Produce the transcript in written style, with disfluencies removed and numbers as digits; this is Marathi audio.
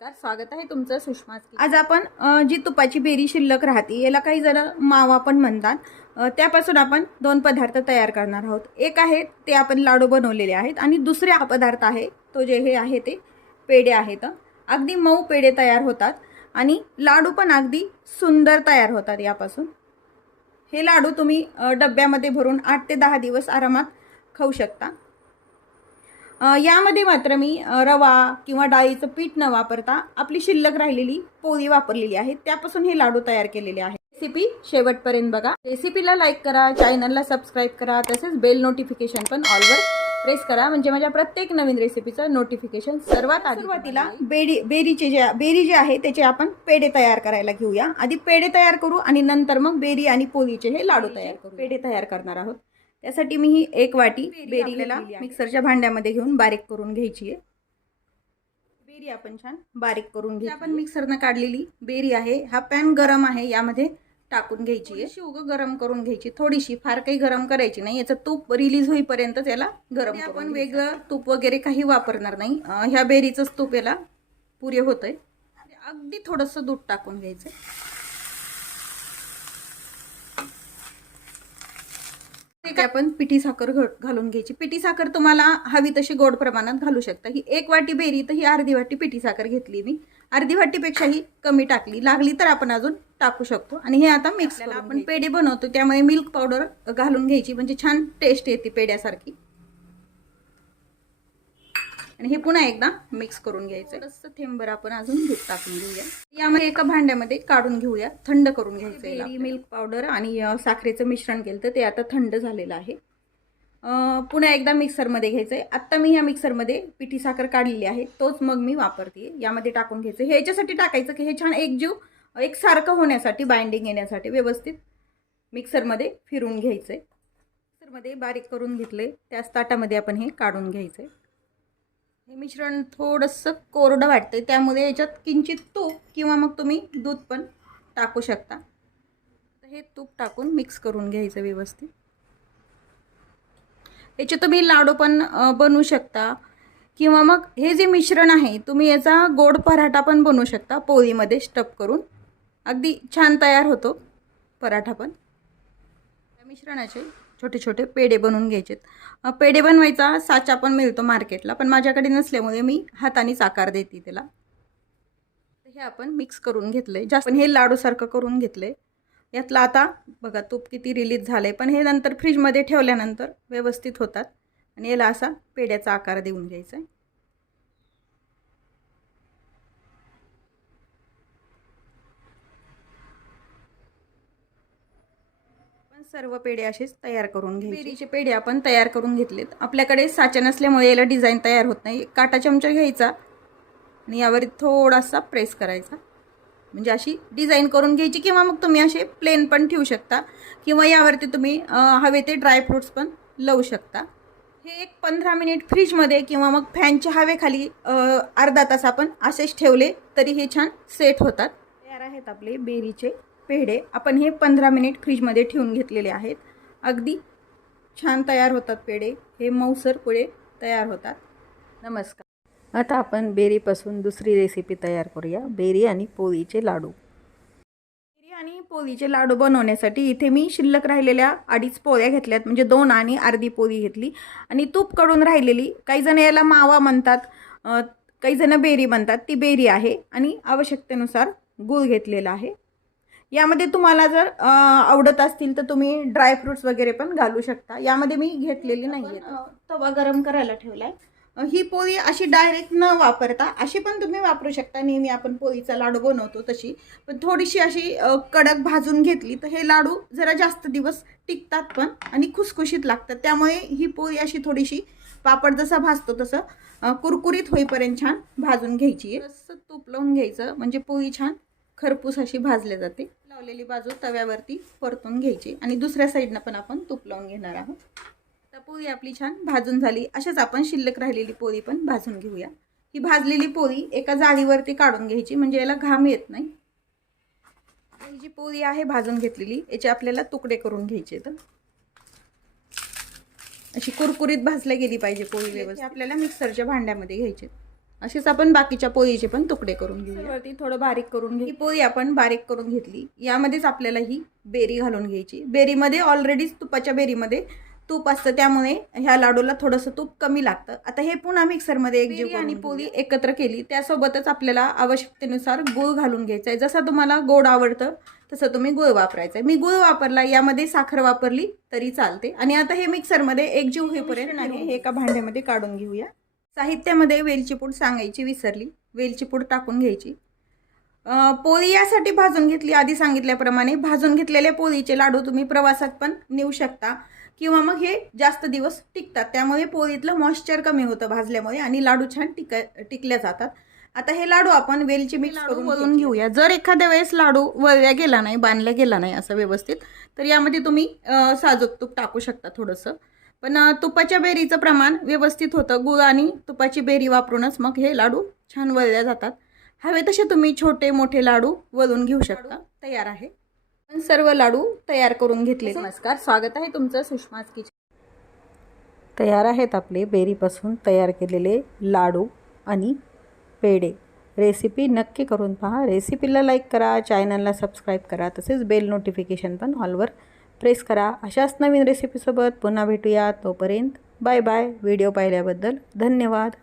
नमस्कार, स्वागत आहे तुमचं सुषमा. आज आपण जी तुपाची बेरी शिल्लक राहते याला काही जण मावा पण म्हणतात, त्यापासून आपण दोन पदार्थ तयार करणार आहोत. एक आहे ते आपण लाडू बनवलेले आहेत आणि दुसरे हा पदार्थ आहे तो जे हे आहे ते पेढे आहेत. अगदी मऊ पेढे तयार होतात आणि लाडू पण अगदी सुंदर तयार होतात यापासून. हे लाडू तुम्ही डब्यामध्ये भरून 8 ते 10 दिवस आरामात खाऊ शकता. यामध्ये मात्र मी रवा किंवा डाळीचं पीठ न वापरता आपली शिल्लक राहिलेली पोळी वापरलेली आहे, त्यापासून हे लाडू तयार केलेले आहेत. रेसिपी शेवटपर्यंत बघा. रेसिपीला लाईक करा, चॅनलला सबस्क्राईब करा, तसेच बेल नोटिफिकेशन पण ऑलवर प्रेस करा, म्हणजे माझ्या प्रत्येक नवीन रेसिपीचं नोटिफिकेशन सर्वात आधी. सुरुवातीला बेरी जे आहे त्याचे आपण पेढे तयार करायला घेऊया. आधी पेढे तयार करू आणि नंतर मग बेरी आणि पोळीचे हे लाडू तयार करू. पेढे तयार करणार आहोत. त्यासाठी मी ही 1 वाटी बेरीला मिक्सरच्या भांड्यामध्ये घेऊन बारीक करून घ्यायची आहे. बेरी आपण छान बारीक करून घ्या. आपण मिक्सरनं काढलेली बेरी आहे, हा पॅन गरम आहे, यामध्ये टाकून घ्यायची आहे. उगं गरम करून घ्यायची, थोडीशी, फार काही गरम करायची नाही. याचं तूप रिलीज होईपर्यंत याला गरम. आपण वेगळं तूप वगैरे काही वापरणार नाही, ह्या बेरीचंच तूप याला पुरे होतंय. अगदी थोडंसं दूध टाकून घ्यायचं. आपण पिठी साखर घालून घ्यायची. पिठी साखर तुम्हाला हवी तशी गोड प्रमाणात घालू शकता. ही 1 वाटी बेरी तर ही अर्धी वाटी पिठी साखर घेतली मी. अर्धी वाटीपेक्षाही कमी टाकली, लागली तर आपण अजून टाकू शकतो. आणि हे आता मिक्स करून आपण पेढे बनवतो त्यामुळे मिल्क पावडर घालून घ्यायची, म्हणजे छान टेस्ट येते पेढ्यासारखी. आणि हे पुन्हा एकदा मिक्स करून घ्यायचं. थोडंसं थेंबर आपण अजून दूध टाकून घेऊया. यामध्ये एका भांड्यामध्ये काढून घेऊया, थंड करून घ्यायचं. मिल्क पावडर आणि साखरेचं मिश्रण केलं तर ते आता थंड झालेलं आहे. पुन्हा एकदा मिक्सरमध्ये घ्यायचंय. आत्ता मी ह्या मिक्सरमध्ये पिठी साखर काढलेली आहे, तोच मग मी वापरते. यामध्ये टाकून घ्यायचं. हे याच्यासाठी टाकायचं की हे छान एकसारखं होण्यासाठी, बाइंडिंग येण्यासाठी व्यवस्थित मिक्सरमध्ये फिरून घ्यायचंय. मिक्सरमध्ये बारीक करून घेतले, त्याच ताटामध्ये आपण हे काढून घ्यायचंय. हे मिश्रण थोडंसं कोरडं वाटतंय, त्यामुळे याच्यात किंचित तूप किंवा मग तुम्ही दूध पण टाकू शकता. तर हे तूप टाकून मिक्स करून घ्यायचं व्यवस्थित. याचे तुम्ही लाडू पण बनवू शकता किंवा मग हे जे मिश्रण आहे तुम्ही याचा गोड पराठा पण बनवू शकता, पोळीमध्ये स्टफ करून. अगदी छान तयार होतो पराठा पण. या मिश्रणाचे छोटे छोटे पेढे बनवून घ्यायचे. पेढे बनवायचा साचा पण मिळतो मार्केटला, पण माझ्याकडे नसल्यामुळे मी हातानेच आकार देते त्याला. हे आपण मिक्स करून घेतलंय, जास्त हे लाडूसारखं करून घेतलंय. यातलं आता बघा तूप किती रिलीज झालंय, पण हे नंतर फ्रीजमध्ये ठेवल्यानंतर व्यवस्थित होतात. आणि याला असा पेढ्याचा आकार देऊन घ्यायचा आहे. सर्व पेढे असेच तयार करून घ्यायचे. बेरीचे पेढे आपण तयार करून घेतलेत. आपल्याकडे साचा नसल्यामुळे याला डिझाईन तयार होत नाही. काटा चमचा घ्यायचा आणि यावर थोडासा प्रेस करायचा, म्हणजे अशी डिझाईन करून घ्यायची. किंवा मग तुम्ही असे प्लेन पण ठेवू शकता किंवा यावरती तुम्ही हवे ते ड्रायफ्रूट्स पण लावू शकता. हे एक 15 मिनिट फ्रीजमध्ये किंवा मग फॅनच्या हवेखाली अर्धा तास आपण असेच ठेवले तरी हे छान सेट होतात. तयार आहेत आपले बेरीचे पेढे. आपण हे 15 मिनिट फ्रीजमध्ये ठेवून घेतलेले आहेत. अगदी छान तयार होतात पेढे, हे मऊसर पेढे तयार होतात. नमस्कार. आता आपण बेरीपासून दुसरी रेसिपी तयार करूया, बेरी आणि पोळीचे लाडू. बेरी आणि पोळीचे लाडू बनवण्यासाठी इथे मी शिल्लक राहिलेल्या 2.5 पोळ्या घेतल्यात, म्हणजे 2 आणि अर्धी पोळी घेतली. आणि तूप कडून राहिलेली, काही जण याला मावा म्हणतात, काही जण बेरी म्हणतात, ती बेरी आहे. आणि आवश्यकतेनुसार गूळ घेतलेला आहे. यामध्ये तुम्हाला जर आवडत असतील तर तुम्ही ड्रायफ्रूट्स वगैरे पण घालू शकता. यामध्ये मी घेतलेली नाही आहे. तवा गरम करायला ठेवलाय. ही पोळी अशी डायरेक्ट न वापरता अशी पण तुम्ही वापरू शकता, नेहमी आपण पोळीचा लाडू बनवतो तशी. पण थोडीशी अशी कडक भाजून घेतली तर हे लाडू जरा जास्त दिवस टिकतात पण आणि खुसखुशीत लागतात. त्यामुळे ही पोळी अशी थोडीशी पापड जसा भाजतो तसं कुरकुरीत होईपर्यंत छान भाजून घ्यायची आहे. तसं तूप लावून घ्यायचं, म्हणजे पोळी छान खरपूस अशी भाजली जाते. लावलेली बाजू तव्यावरती परतून घ्यायची आणि दुसऱ्या साईडनं पण आपण तूप लावून घेणार आहोत. तर पोळी आपली छान भाजून झाली. अशाच आपण शिल्लक राहिलेली पोळी पण भाजून घेऊया. ही भाजलेली पोळी एका जाळीवरती काढून घ्यायची, म्हणजे याला घाम येत नाही. ही जी पोळी आहे भाजून घेतलेली, याचे आपल्याला तुकडे करून घ्यायचे. तर अशी कुरकुरीत भाजल्या गेली पाहिजे पोळी व्यवस्थित. आपल्याला मिक्सरच्या भांड्यामध्ये घ्यायचे. असेच आपण बाकीच्या पोळीचे पण तुकडे करून घेऊ. वरती थोडं बारीक करून घे. ही पोळी आपण बारीक करून घेतली. यामध्येच आपल्याला ही बेरी घालून घ्यायची. बेरीमध्ये ऑलरेडीच तुपाच्या बेरीमध्ये तूप असतं, त्यामुळे ह्या लाडूला थोडंसं तूप कमी लागतं. आता हे पुन्हा मिक्सरमध्ये एकजीव आणि पोळी एकत्र केली. त्यासोबतच आपल्याला आवश्यकतेनुसार गूळ घालून घ्यायचा आहे. जसा तुम्हाला गोड आवडतं तसं तुम्ही गूळ वापरायचा आहे. मी गूळ वापरला, यामध्ये साखर वापरली तरी चालते. आणि आता हे मिक्सरमध्ये एकजीव होईपर्यंत आहे हे एका भांड्यामध्ये काढून घेऊया. साहित्यामध्ये वेलची पूड सांगायची विसरली, वेलची पूड टाकून घ्यायची. पोळी यासाठी भाजून घेतली, आधी सांगितल्याप्रमाणे भाजून घेतलेल्या पोळीचे लाडू तुम्ही प्रवासात पण नेऊ शकता किंवा मग हे जास्त दिवस टिकतात. त्यामुळे पोळीतलं मॉइश्चर कमी होतं भाजल्यामुळे आणि लाडू छान टिकल्या जातात. आता हे लाडू आपण वेलची मिक्स करून वळून घेऊया. जर एखाद्या वेळेस लाडू वळल्या गेला नाही, बांधल्या गेला नाही असं व्यवस्थित, तर यामध्ये तुम्ही साजूक तूप टाकू शकता थोडंसं. पण तुपाच्या बेरीचं प्रमाण व्यवस्थित होतं. गूळ आणि तुपाची बेरी वापरूनच मग हे लाडू छान वळल्या जातात. हवे तसे तुम्ही छोटे मोठे लाडू वळून घेऊ शकता. तयार आहे. सर्व लाडू तयार करून घेतले. नमस्कार, स्वागत आहे तुमचं सुषमाज किचन. तयार आहेत आपले बेरीपासून तयार केलेले लाडू आणि पेढे. रेसिपी नक्की करून पहा. रेसिपीला लाईक करा, चॅनलला सबस्क्राईब करा, तसेच बेल नोटिफिकेशन पण ऑलवर प्रेस करा. अशाच नवीन रेसिपीसोबत पुन्हा भेटूया. तोपर्यंत बाय बाय. व्हिडिओ पाहिल्याबद्दल धन्यवाद.